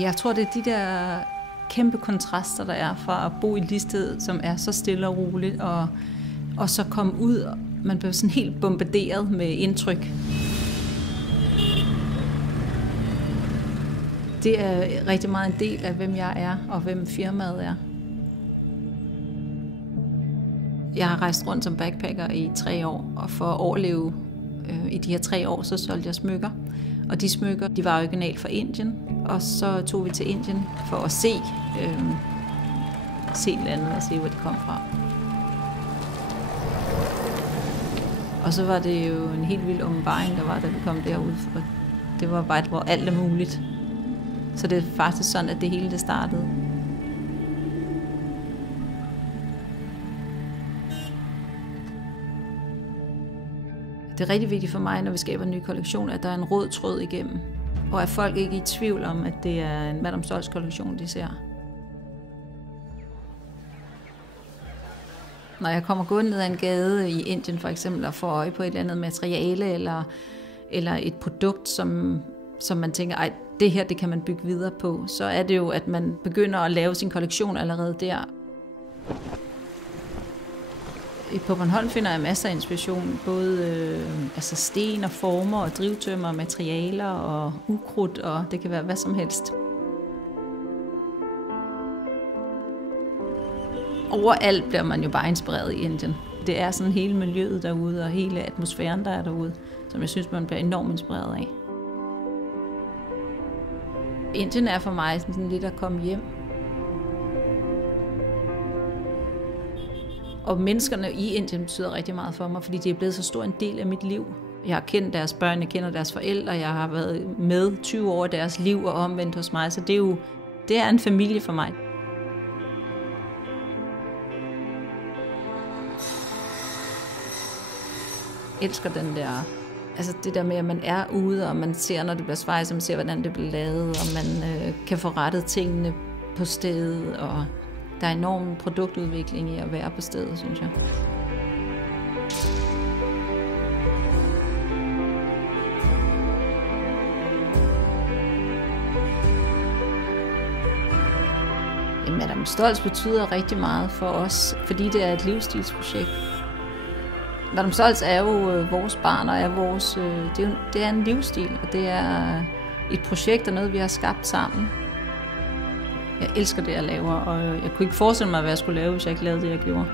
Jeg tror, det er de der kæmpe kontraster, der er fra at bo i Listed, som er så stille og roligt, og så komme ud, og man bliver sådan helt bombarderet med indtryk. Det er rigtig meget en del af, hvem jeg er, og hvem firmaet er. Jeg har rejst rundt som backpacker i 3 år, og for at overleve i de her 3 år, så solgte jeg smykker. Og de smykker, de var originalt fra Indien, og så tog vi til Indien for at se landet og se, hvor de kom fra. Og så var det jo en helt vild åbenbaring, der var, da vi kom derud, for det var bare, hvor alt er muligt. Så det er faktisk sådan, at det hele det startede. Det er rigtig vigtigt for mig, når vi skaber en ny kollektion, at der er en rød tråd igennem. Og at folk ikke er i tvivl om, at det er en Madame Stoltz kollektion, de ser. Når jeg kommer gående ned ad en gade i Indien for eksempel, og får øje på et eller andet materiale eller et produkt, som man tænker, ej, det her det kan man bygge videre på, så er det jo, at man begynder at lave sin kollektion allerede der. På Bornholm finder jeg masser af inspiration, både sten og former og drivtømmer, materialer og ukrudt, og det kan være hvad som helst. Overalt bliver man jo bare inspireret i Indien. Det er sådan hele miljøet derude og hele atmosfæren, der er derude, som jeg synes, man bliver enormt inspireret af. Indien er for mig sådan lidt at komme hjem. Og menneskerne i Indien betyder rigtig meget for mig, fordi det er blevet så stor en del af mit liv. Jeg har kendt deres børn, jeg kender deres forældre, jeg har været med 20 år af deres liv og omvendt hos mig, så det er en familie for mig. Jeg elsker den der, det der med, at man er ude, og man ser, når det bliver svejset, man ser, hvordan det bliver lavet, og man kan få rettet tingene på stedet, og der er enorm produktudvikling i at være på stedet, synes jeg. Madame Stoltz betyder rigtig meget for os, fordi det er et livsstilsprojekt. Madame Stoltz er jo vores barn, og det er en livsstil, og det er et projekt og noget, vi har skabt sammen. Jeg elsker det, jeg laver, og jeg kunne ikke forestille mig, hvad jeg skulle lave, hvis jeg ikke lavede det, jeg gjorde.